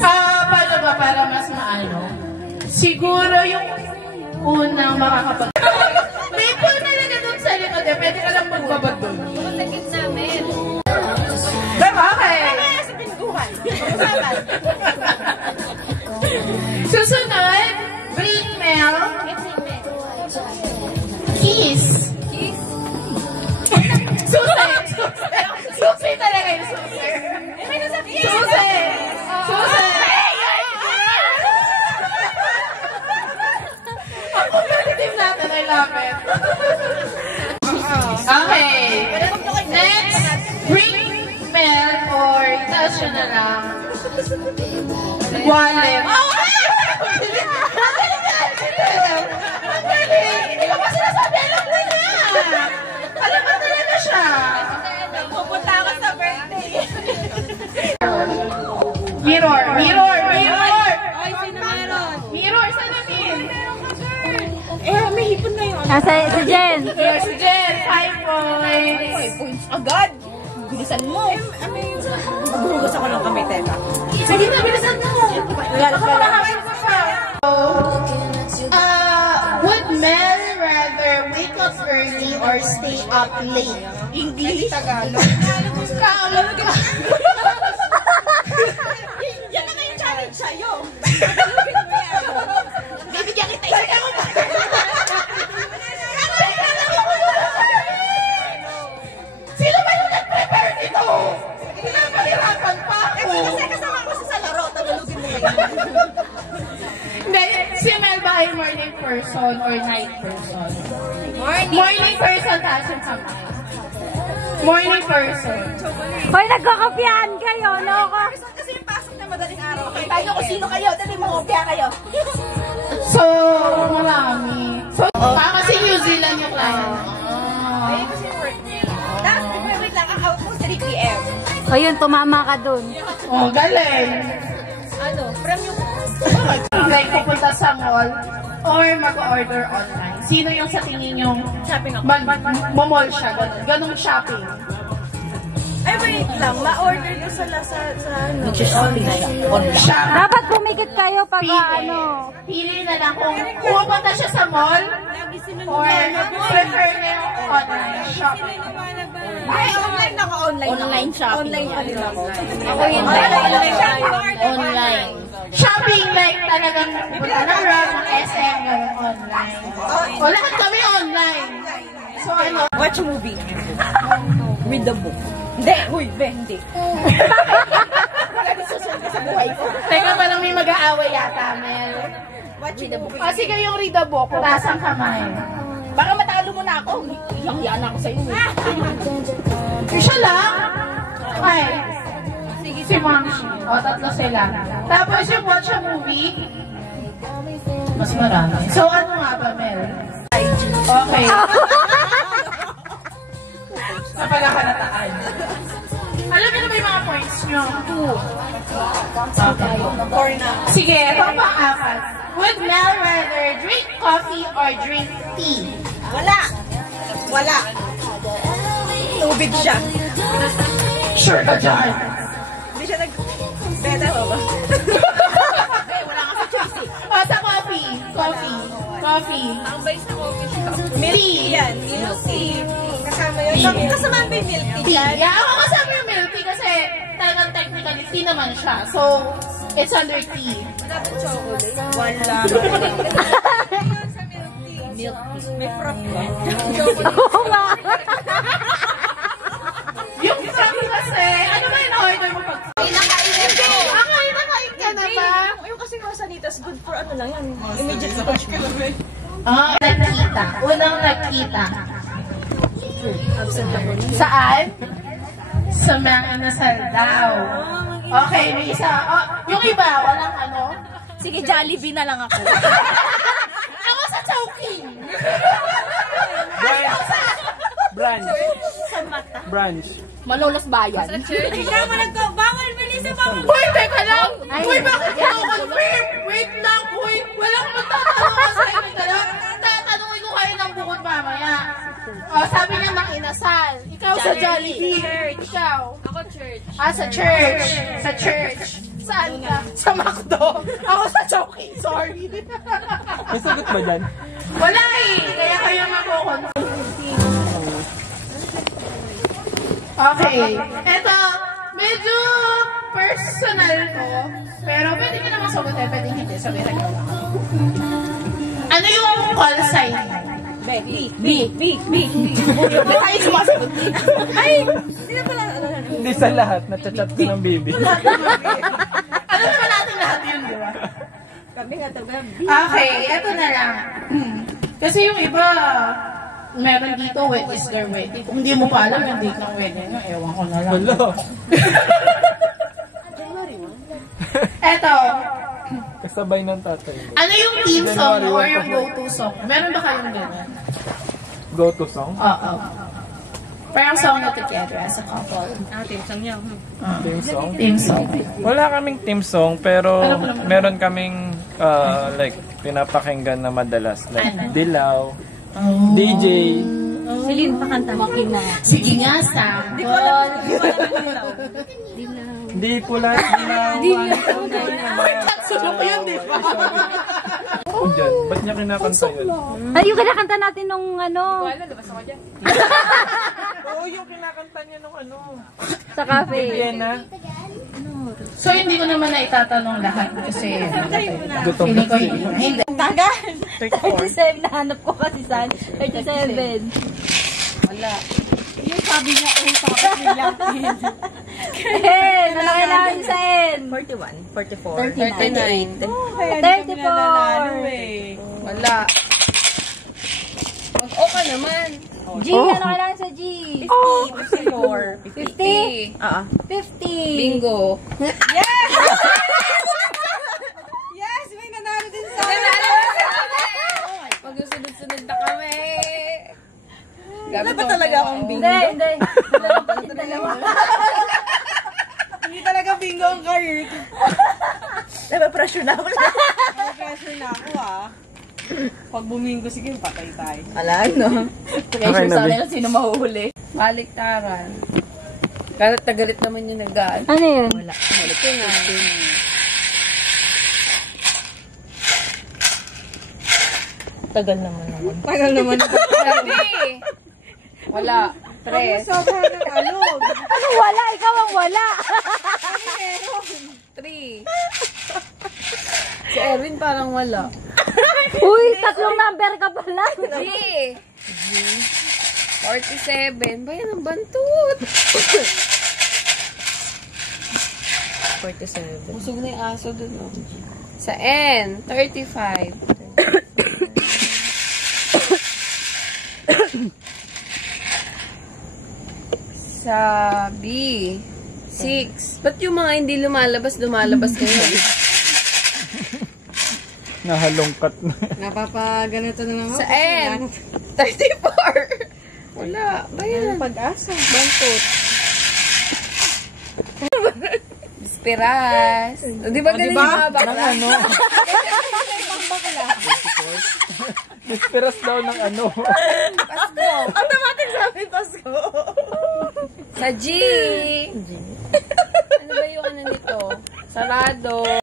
Paano ba para mas maano? Siguro yung unang makakapag... May pool talaga doon sa likod. Pwede ka lang magbabad doon. Pagkakit namin. Okay. Sa piniguhan. Susunod, bring Mel. Kiss. Kiss? Susi. Susi talaga yung susi. May nasakit. Susi. Susi. Ang competitive natin, I love it. Okay. Next, bring Mel or itaas siya na lang. Wallet. Oh! Ang galing! Hindi ko pa sinasabi, alam mo niya! Alam mo talaga siya! Pupunta ako sa birthday. Mirror! Mirror! Mirror! Ay, sino meron? Mirror! Saan na Min? May hipon na yun. Si Jen. Here si Jen! 5 points! 5 points agad. Bilisan mo. Maghuhugas ako ng kamay, teka. Sige na, bilisan mo! Nakakahasok ka pa! Would Mel rather wake up early or stay up late? English? Tagalog. Tagalog ka! Yan na yung challenge sa'yo. Bibigyan kita isa. Sino ba yung nag-prepare nito? Pinapahirapan pa ako. Kasi kasama ko sa laro. Tagalogin mo ngayon. Hindi, si Mel ba ay morning person or night person? Morning. Morning person, taas yung kamay. Morning person. Hoy, nagkakopyahan kayo, no? Kasi yung pasok na madaling araw. Tayo kung sino kayo. Dali mo kopya kayo. So, marami. So, kasi New Zealand yung client. Ay, kasi work niya. Tapos, wait lang. Ang out mo 3 p.m. O yun, tumama ka dun. Oh, galing. Ano? From yung... Like, pupunta sa mall or mag-order online. Sino yung sa tingin yung Shopping ako. mag-mall siya, ganun shopping. Ay, wait lang. Ma-order ko sa ano. Shopping. Dapat pumikit kayo pag Pili na lang kung pupunta siya sa mall or prefer na yung online shopping. Ay, online ako. Online shopping. Online pa rin ako. Ako yun. Online. Shopping like talagang pupunta ng Rob, ng SM, ganun online. O lahat kami online. So ano? Watch movie. Read the book. Hindi. Huy, hindi. Bakit susunod ka sa buhay ko? Teka, parang may mag-aaway yata, Mel. Watch the book. O sige yung read the book, taas ang kamay. Baka matalo mo na ako. Hiyang-hiyan ako sa'yo. Siya lang? Okay. Si Mamshi. O, tatlo sila. Tapos yung watch a movie, mas marami. So, ano nga ba, Mel? Okay. Napagkakalataan. Alam niyo na ba yung mga points nyo? 2. Okay. 4 na. Sige, pang-apat. Would Mel rather drink coffee or drink tea? Wala. Wala. Tubig siya. Sure ka dyan. Hindi siya beta mo ba? Wala nga sa choice eh. O, sa coffee. Coffee. Coffee. Ang base na coffee siya. Tea. Yan. Milk tea. Kasama yun. Kasama ba yung milk tea Tea. dyan? Yeah, ako kasama yung milk tea kasi talagang technically tea naman siya. So, it's under tea. Wala ba chocolate? Wala. Milk tea. May frap ba? Oo nga. Yung frap kasi, ano ba yung na-order mo pag... Pinakainin ko. Nakain ka na ba? Yung kasi Rosanitas, good for ano lang yan. Immediate touch ka naman. Nakita. Unang nakita. Absent ako. Saan? Sa mga inasal daw. Okay, may isa. Oh, yung iba, walang ano? Sige, Jollibee na lang ako. Ako sa Chowking. Branch. Sa mata. Branch. Malolos bayan. Sa church. Ikaw mo bawal, Melissa, bawal. Uy, teka lang. Uy, bakit kino-confirm? Wait lang, uy. Walang magtatanong sa inyo dalawa. Tatanungin ko kayo ng bukod mamaya. O, sabi niya mang inasal. Ikaw sa Jollibee. Ikaw. Ako church. Ah, sa church. Sa church. Saan ka? Sa McDo. Ako sa Chowking, sorry. May sagot ba dyan? Wala eh. Kaya kayo makukon. Okay. Ito, medyo personal to. Pero pwede ka naman sagot eh. Pwede hindi. Sabihin nyo. Ano yung call sign? B. Ay, sumasagot. Ay, sino pala? Hindi sa lahat. Natchat ko ng baby. Ano naman natin lahat yun, di ba? Kami nga ito, B. Okay, eto na lang. Kasi yung iba, meron dito, when is their wedding. Kung hindi mo pa alam yung date ng wedding nyo, ewan ko na lang. Wala. Eto, Kasabay ng tatay mo. ano yung team song mo or yung go-to song? Meron ba kayong gano'n? Go to song? Oo. Parang song na together as a couple. Team song niya. Team song? Team song. Wala kaming team song, pero meron kaming like pinapakinggan na madalas. Like Ano? Dilaw, DJ. Celine, pakanta mo. Sige nga, sample. Hindi po lahat dilaw. Sulo ko yun, di ba? Ako dyan. Ba't niya kinakanta yun? Ay, yung kinakanta natin nung ano, Oo, yung kinakanta niya nung ano. sa cafe. Vienna. So, hindi ko naman na itatanong lahat kasi Gutom feeling ko na hindi. Tagal. Take 4. 37, nahanap ko kasi saan. 37. Wala. Yung sabi niya, tapos nilang Eh, ano kailangan yung sa N? 41, 44, 39. 34. Wala. Mag-o ka naman. G, ano kailangan sa G? 50, 54, 50? 50. 50. Bingo. Yes! Yes! May nanalo din sa akin! Magsusunod-sunod na kami! Wala ba talaga akong bingo? Hindi. Hindi talaga bingo ang career ko. Napapressure na ako. Napapressure na ako Pag bumingo, sige, patay tayo. Ala, no? Pressure sa akin sino mahuhuli. Baliktaran. Galit na galit naman yung nag-gaan. Ano yun? Wala. Balik ko nga. Tagal naman. Tagal naman. Hindi. Wala. Tres. Ano wala? Ikaw ang wala. 3. Si Erwin parang wala. Uy, tatlong number ka pala. G. 47. Bayan ang bantut. 47. Busog na yung aso dun. Sa N, 35. Sa B, 6. Ba't yung mga hindi lumalabas kayo? Nahalongkat na. Napapaganito na naman. Sa N, 34. Wala. Bayan. Pag-asa. Bantot. Spiras. Di ba ganun yung mga bakla? Ano? Dispiras daw ng ano. Pasko. Automatic sabi Pasko. Sa G. Ano ba yung ano nito? Sarado.